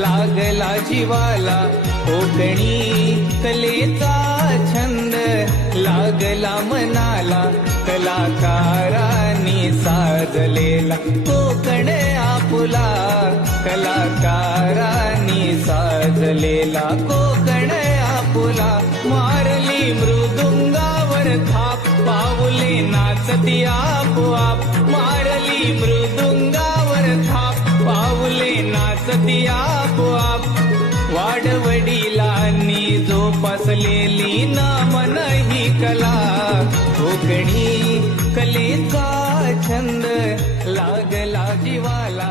लागला जीवाला, कोकणी कलेचा छंद लागला मनाला, कलाकारांनी साजलेला कोकण आपुला, कलाकारांनी साजलेला कोकण आपुला. मारली मृदुंगावर थाप, पाऊले नाचती आपोआप, मारली मृदुंगावर थाप, पाऊले नाचती आपोआप. वाडवडिलांनी जोपासलेली नामन ही कला, कोकणी कलेचा छंद लागला जीवाला.